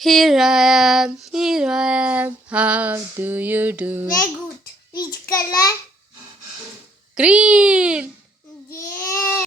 Here I am, how do you do? Very good. Which color? Green! Yeah.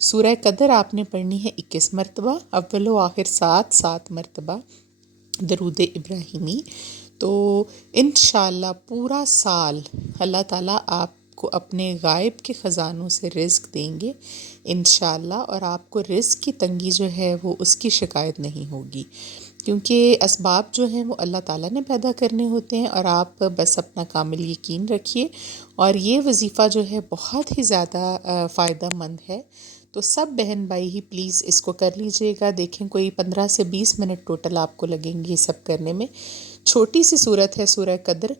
سورہ قدر آپ نے پڑھنی ہے 21 مرتبہ، اول و آخر 7 مرتبہ درود ابراہیمی۔ تو انشاءاللہ پورا سال اللہ تعالیٰ آپ کو اپنے غائب کے خزانوں سے رزق دیں گے انشاءاللہ، اور آپ کو رزق کی تنگی جو ہے وہ اس کی شکایت نہیں ہوگی، کیونکہ اسباب جو ہیں وہ اللہ تعالیٰ نے پیدا کرنے ہوتے ہیں، اور آپ بس اپنا کامل یقین رکھیے۔ اور یہ وظیفہ جو ہے بہت ہی زیادہ فائدہ مند ہے، تو سب بہن بھائی ہی پلیز اس کو کر لیجئے گا۔ دیکھیں کوئی 15 سے 20 منٹ ٹوٹل آپ کو لگیں گے یہ سب کرنے میں۔ چھوٹی سی صورت ہے سورہ قدر،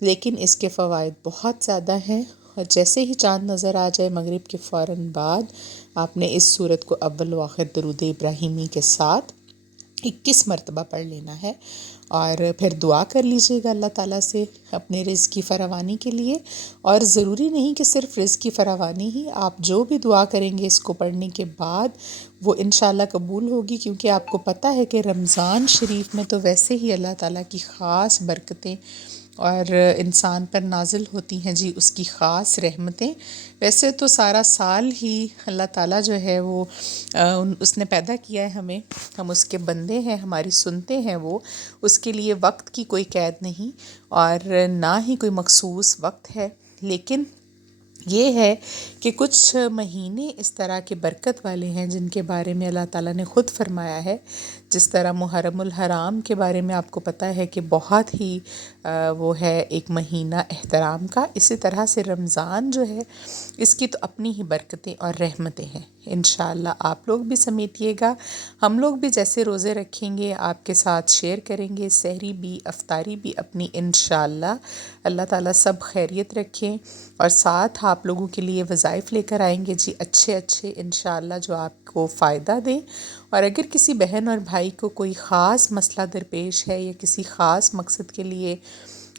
لیکن اس کے فوائد بہت زیادہ ہیں، اور جیسے ہی چاند نظر آ جائے مغرب کے فوراً بعد آپ نے اس صورت کو اول و آخر درود ابراہیمی کے ساتھ 21 مرتبہ پڑھ لینا ہے، اور پھر دعا کر لیجئے گا اللہ تعالیٰ سے اپنے رزق کی فراوانی کے لیے۔ اور ضروری نہیں کہ صرف رزق کی فراوانی ہی، آپ جو بھی دعا کریں گے اس کو پڑھنے کے بعد وہ انشاءاللہ قبول ہوگی، کیونکہ آپ کو پتہ ہے کہ رمضان شریف میں تو ویسے ہی اللہ تعالیٰ کی خاص برکتیں اور انسان پر نازل ہوتی ہیں جی اس کی خاص رحمتیں۔ ویسے تو سارا سال ہی اللہ تعالیٰ جو ہے وہ اس نے پیدا کیا ہے ہمیں، ہم اس کے بندے ہیں، ہماری سنتے ہیں وہ، اس کے لیے وقت کی کوئی قید نہیں اور نہ ہی کوئی مخصوص وقت ہے، لیکن یہ ہے کہ کچھ مہینے اس طرح کے برکت والے ہیں جن کے بارے میں اللہ تعالیٰ نے خود فرمایا ہے، جس طرح محرم الحرام کے بارے میں آپ کو پتہ ہے کہ بہت ہی وہ ہے ایک مہینہ احترام کا، اسی طرح سے رمضان جو ہے اس کی تو اپنی ہی برکتیں اور رحمتیں ہیں۔ انشاءاللہ آپ لوگ بھی سمیٹیے گا، ہم لوگ بھی جیسے روزے رکھیں گے آپ کے ساتھ شیئر کریں گے، سحری بھی افطاری بھی اپنی انشاءاللہ۔ اللہ تعالیٰ سب خیریت رکھیں، اور ساتھ آپ لوگوں کے لیے وظائف لے کر آئیں گے جی اچھے اچھے انشاءاللہ، جو آپ کو فائدہ دیں۔ اور اگر کسی بہن اور بھائی کو کوئی خاص مسئلہ درپیش ہے یا کسی خاص مقصد کے لیے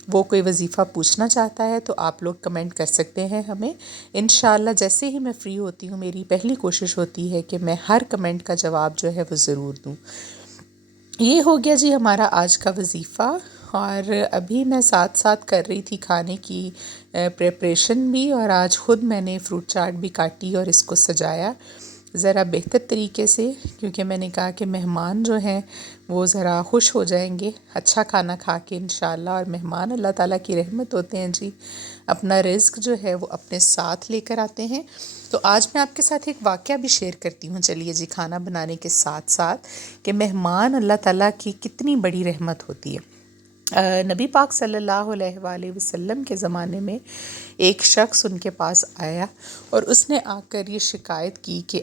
وہ کوئی وظیفہ پوچھنا چاہتا ہے تو آپ لوگ کمنٹ کر سکتے ہیں ہمیں انشاءاللہ۔ جیسے ہی میں فری ہوتی ہوں میری پہلی کوشش ہوتی ہے کہ میں ہر کمنٹ کا جواب جو ہے وہ ضرور دوں۔ یہ ہو گیا جی ہمارا آج کا وظیفہ، اور ابھی میں ساتھ ساتھ کر رہی تھی کھانے کی پریپریشن بھی، اور آج خود میں نے فروٹ چاٹ بھی کاٹی اور اس کو سجایا ذرا بہتر طریقے سے، کیونکہ میں نے کہا کہ مہمان جو ہیں وہ ذرا خوش ہو جائیں گے اچھا کھانا کھا کے انشاءاللہ، اور مہمان اللہ تعالیٰ کی رحمت ہوتے ہیں جی، اپنا رزق جو ہے وہ اپنے ساتھ لے کر آتے ہیں۔ تو آج میں آپ کے ساتھ ایک واقعہ بھی شیئر کرتی ہوں، چلیے جی، کھانا بنانے کے ساتھ ساتھ، کہ مہمان اللہ تعالیٰ کی کتنی بڑی رحمت ہوتی ہے۔ نبی پاک صلی اللہ علیہ وآلہ وسلم کے زمانے میں ایک شخص ان کے پاس آیا اور اس نے آ کر یہ شکایت کی کہ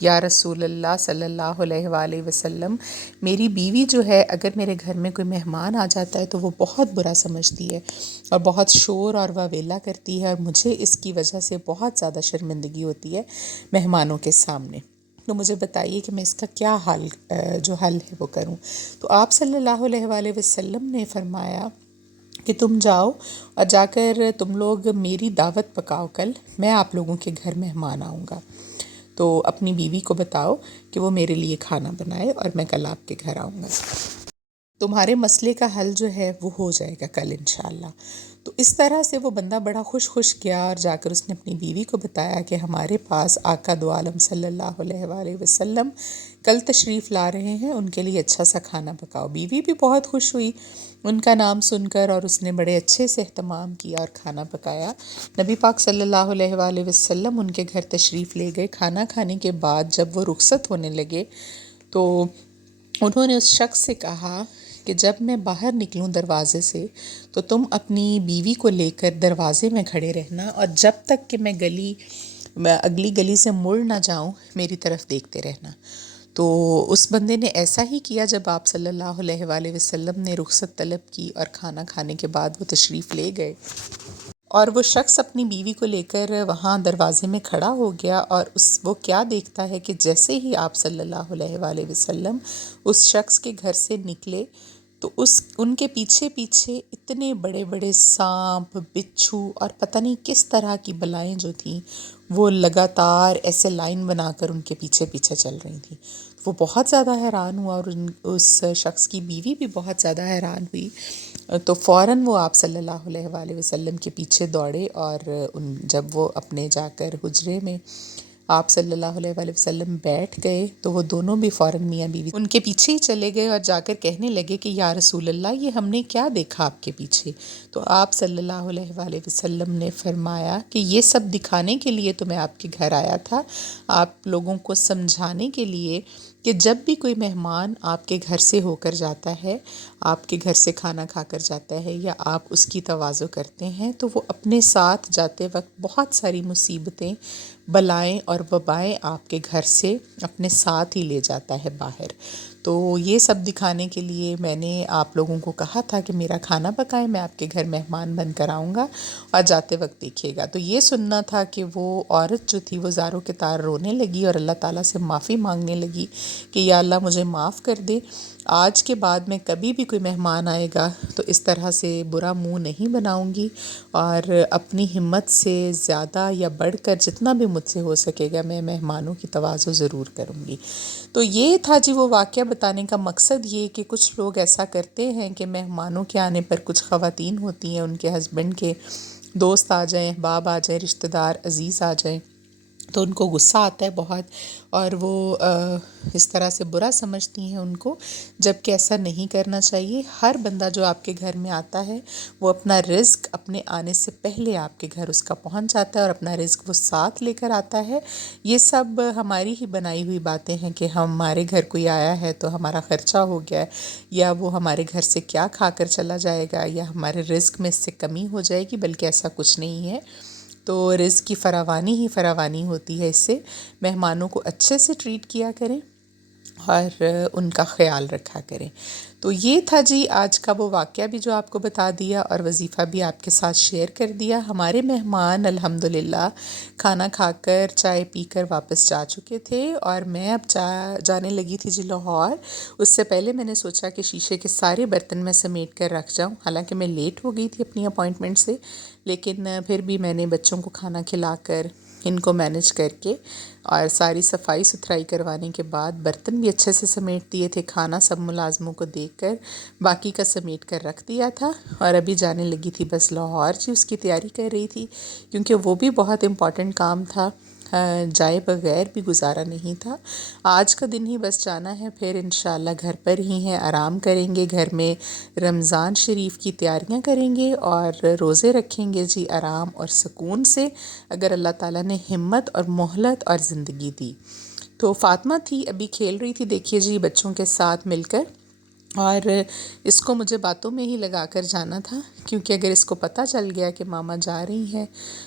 یا رسول اللہ صلی اللہ علیہ وآلہ وسلم، میری بیوی جو ہے اگر میرے گھر میں کوئی مہمان آ جاتا ہے تو وہ بہت برا سمجھتی ہے اور بہت شور اور واویلا کرتی ہے، اور مجھے اس کی وجہ سے بہت زیادہ شرمندگی ہوتی ہے مہمانوں کے سامنے، تو مجھے بتائیے کہ میں اس کا کیا حل ہے وہ کروں۔ تو آپ صلی اللہ علیہ وآلہ وسلم نے فرمایا کہ تم جاؤ اور جا کر تم لوگ میری دعوت پکاؤ، کل میں آپ لوگوں کے گھر مہمان آؤں گا، تو اپنی بیوی کو بتاؤ کہ وہ میرے لیے کھانا بنائے اور میں کل آپ کے گھر آؤں گا، تمہارے مسئلے کا حل جو ہے وہ ہو جائے گا کل انشاءاللہ۔ تو اس طرح سے وہ بندہ بڑا خوش گیا، اور جا کر اس نے اپنی بیوی کو بتایا کہ ہمارے پاس آقا دو عالم صلی اللہ علیہ وآلہ وسلم کل تشریف لا رہے ہیں، ان کے لیے اچھا سا کھانا پکاؤ۔ بیوی بھی بہت خوش ہوئی ان کا نام سن کر، اور اس نے بڑے اچھے سے اہتمام کیا اور کھانا پکایا۔ نبی پاک صلی اللہ علیہ وآلہ وسلم ان کے گھر تشریف لے گئے۔ کھانا کھانے کے بعد جب وہ رخصت ہونے لگے تو انہوں نے اس شخص سے کہا کہ جب میں باہر نکلوں دروازے سے تو تم اپنی بیوی کو لے کر دروازے میں کھڑے رہنا، اور جب تک کہ میں اگلی گلی سے مڑ نہ جاؤں میری طرف دیکھتے رہنا۔ تو اس بندے نے ایسا ہی کیا، جب آپ صلی اللہ علیہ وآلہ وسلم نے رخصت طلب کی اور کھانا کھانے کے بعد وہ تشریف لے گئے، اور وہ شخص اپنی بیوی کو لے کر وہاں دروازے میں کھڑا ہو گیا، اور وہ کیا دیکھتا ہے کہ جیسے ہی آپ صلی اللہ علیہ وآلہ وسلم اس شخص کے گھر سے نکلے تو ان کے پیچھے اتنے بڑے بڑے سانپ، بچھو اور پتہ نہیں کس طرح کی بلائیں جو تھیں وہ لگاتار ایسے لائن بنا کر ان کے پیچھے چل رہی تھیں۔ وہ بہت زیادہ حیران ہوا، اور اس شخص کی بیوی بھی بہت زیادہ حیران ہوئی، تو فوراً وہ آپ صلی اللہ علیہ وآلہ وسلم کے پیچھے دوڑے، اور جب وہ اپنے جا کر حجرے میں آپ صلی اللہ علیہ وآلہ وسلم بیٹھ گئے تو وہ دونوں بھی فوراً میاں بیوی ان کے پیچھے ہی چلے گئے اور جا کر کہنے لگے کہ یا رسول اللہ یہ ہم نے کیا دیکھا آپ کے پیچھے؟ تو آپ صلی اللہ علیہ وآلہ وسلم نے فرمایا کہ یہ سب دکھانے کے لیے تو میں آپ کے گھر آیا تھا، آپ لوگوں کو سمجھانے کے لیے کہ جب بھی کوئی مہمان آپ کے گھر سے ہو کر جاتا ہے، آپ کے گھر سے کھانا کھا کر جاتا ہے یا آپ اس کی تواضع کرتے ہیں تو وہ اپنے ساتھ جاتے وقت بہت ساری مصیبتیں، بلائیں اور وبائیں آپ کے گھر سے اپنے ساتھ ہی لے جاتا ہے باہر۔ تو یہ سب دکھانے کے لیے میں نے آپ لوگوں کو کہا تھا کہ میرا کھانا پکائیں، میں آپ کے گھر مہمان بن کر آؤں گا اور جاتے وقت دیکھیے گا۔ تو یہ سننا تھا کہ وہ عورت جو تھی وہ زاروں کے تار رونے لگی اور اللہ تعالیٰ سے معافی مانگنے لگی کہ یا اللہ مجھے معاف کر دے، آج کے بعد میں کبھی بھی کوئی مہمان آئے گا تو اس طرح سے برا منہ نہیں بناؤں گی، اور اپنی ہمت سے زیادہ یا بڑھ کر جتنا بھی مجھ سے ہو سکے گا میں مہمانوں کی تواضع ضرور کروں گی۔ تو یہ تھا جی وہ واقعہ بتانے کا مقصد، یہ کہ کچھ لوگ ایسا کرتے ہیں کہ مہمانوں کے آنے پر، کچھ خواتین ہوتی ہیں ان کے ہسبینڈ کے دوست آ جائیں، احباب آ جائیں، رشتہ دار عزیز آ جائیں تو ان کو غصہ آتا ہے بہت، اور وہ اس طرح سے برا سمجھتی ہیں ان کو، جب کہ ایسا نہیں کرنا چاہیے۔ ہر بندہ جو آپ کے گھر میں آتا ہے وہ اپنا رزق اپنے آنے سے پہلے آپ کے گھر اس کا پہنچ جاتا ہے اور اپنا رزق وہ ساتھ لے کر آتا ہے۔ یہ سب ہماری ہی بنائی ہوئی باتیں ہیں کہ ہمارے گھر کوئی آیا ہے تو ہمارا خرچہ ہو گیا ہے، یا وہ ہمارے گھر سے کیا کھا کر چلا جائے گا، یا ہمارے رزق میں اس سے کمی ہو جائے گی، بلکہ ایسا کچھ نہیں ہے۔ تو رزق کی فراوانی ہی فراوانی ہوتی ہے، اس سے مہمانوں کو اچھے سے ٹریٹ کیا کریں اور ان کا خیال رکھا کریں۔ تو یہ تھا جی آج کا وہ واقعہ بھی جو آپ کو بتا دیا، اور وظیفہ بھی آپ کے ساتھ شیئر کر دیا۔ ہمارے مہمان الحمدللہ کھانا کھا کر چائے پی کر واپس جا چکے تھے، اور میں اب جانے لگی تھی جی لاہور۔ اس سے پہلے میں نے سوچا کہ شیشے کے سارے برتن میں سمیٹ کر رکھ جاؤں، حالانکہ میں لیٹ ہو گئی تھی اپنی اپوائنٹمنٹ سے، لیکن پھر بھی میں نے بچوں کو کھانا کھلا کر ان کو مینج کر کے اور ساری صفائی ستھرائی کروانے کے بعد برتن بھی اچھے سے سمیٹ دیے تھے، کھانا سب ملازموں کو دے کر باقی کا سمیٹ کر رکھ دیا تھا، اور ابھی جانے لگی تھی بس لاہور جی، اس کی تیاری کر رہی تھی کیونکہ وہ بھی بہت امپورٹنٹ کام تھا، جائے بغیر بھی گزارا نہیں تھا۔ آج کا دن ہی بس جانا ہے، پھر انشاءاللہ گھر پر ہی ہیں، آرام کریں گے، گھر میں رمضان شریف کی تیاریاں کریں گے اور روزے رکھیں گے جی آرام اور سکون سے، اگر اللہ تعالیٰ نے ہمت اور مہلت اور زندگی دی۔ تو فاطمہ تھی ابھی کھیل رہی تھی، دیکھیے جی بچوں کے ساتھ مل کر، اور اس کو مجھے باتوں میں ہی لگا کر جانا تھا، کیونکہ اگر اس کو پتہ چل گیا کہ ماما جا رہی ہیں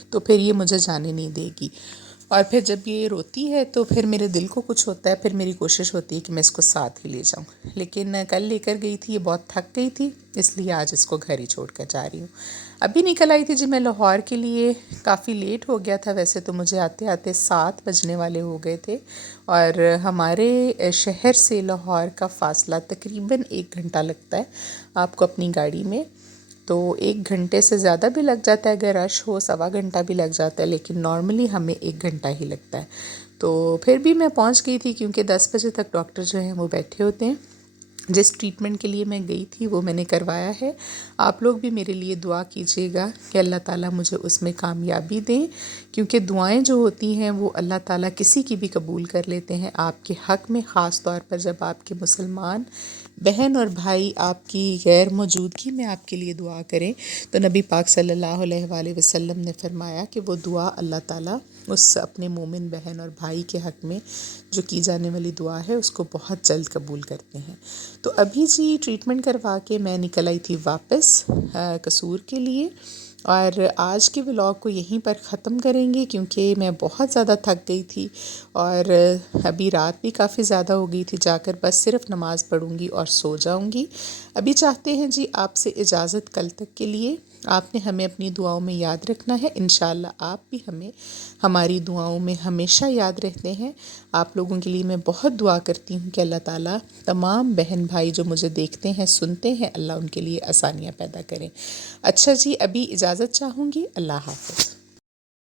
تو پھر یہ مجھے جانے نہیں دے گی، اور پھر جب یہ روتی ہے تو پھر میرے دل کو کچھ ہوتا ہے، پھر میری کوشش ہوتی ہے کہ میں اس کو ساتھ ہی لے جاؤں، لیکن کل لے کر گئی تھی، یہ بہت تھک گئی تھی، اس لیے آج اس کو گھر ہی چھوڑ کر جا رہی ہوں۔ ابھی نکل آئی تھی جی میں لاہور کے لیے، کافی لیٹ ہو گیا تھا، ویسے تو مجھے آتے آتے 7 بجنے والے ہو گئے تھے، اور ہمارے شہر سے لاہور کا فاصلہ تقریباً 1 گھنٹہ لگتا ہے آپ کو اپنی گاڑی میں، تو 1 گھنٹے سے زیادہ بھی لگ جاتا ہے، اگر رش ہو 1.25 گھنٹہ بھی لگ جاتا ہے، لیکن نارملی ہمیں 1 گھنٹہ ہی لگتا ہے۔ تو پھر بھی میں پہنچ گئی تھی کیونکہ 10 بجے تک ڈاکٹر جو ہیں وہ بیٹھے ہوتے ہیں۔ جس ٹریٹمنٹ کے لیے میں گئی تھی وہ میں نے کروایا ہے، آپ لوگ بھی میرے لیے دعا کیجیے گا کہ اللہ تعالیٰ مجھے اس میں کامیابی دیں، کیونکہ دعائیں جو ہوتی ہیں وہ اللہ تعالیٰ کسی کی بھی قبول کر لیتے ہیں آپ کے حق میں، خاص طور پر جب آپ کے مسلمان بہن اور بھائی آپ کی غیر موجودگی میں آپ کے لیے دعا کریں، تو نبی پاک صلی اللہ علیہ وآلہ وسلم نے فرمایا کہ وہ دعا اللہ تعالیٰ اس اپنے مومن بہن اور بھائی کے حق میں جو کی جانے والی دعا ہے اس کو بہت جلد قبول کرتے ہیں۔ تو ابھی جی ٹریٹمنٹ کروا کے میں نکل آئی تھی واپس قصور کے لیے، اور آج کے ولاگ کو یہیں پر ختم کریں گے کیونکہ میں بہت زیادہ تھک گئی تھی، اور ابھی رات بھی کافی زیادہ ہو گئی تھی، جا کر بس صرف نماز پڑھوں گی اور سو جاؤں گی۔ ابھی چاہتے ہیں جی آپ سے اجازت کل تک کے لیے، آپ نے ہمیں اپنی دعاؤں میں یاد رکھنا ہے، انشاءاللہ آپ بھی ہمیں ہماری دعاؤں میں ہمیشہ یاد رہتے ہیں۔ آپ لوگوں کے لیے میں بہت دعا کرتی ہوں کہ اللہ تعالیٰ تمام بہن بھائی جو مجھے دیکھتے ہیں سنتے ہیں، اللہ ان کے لیے آسانیاں پیدا کریں۔ اچھا جی ابھی اجازت چاہوں گی، اللہ حافظ۔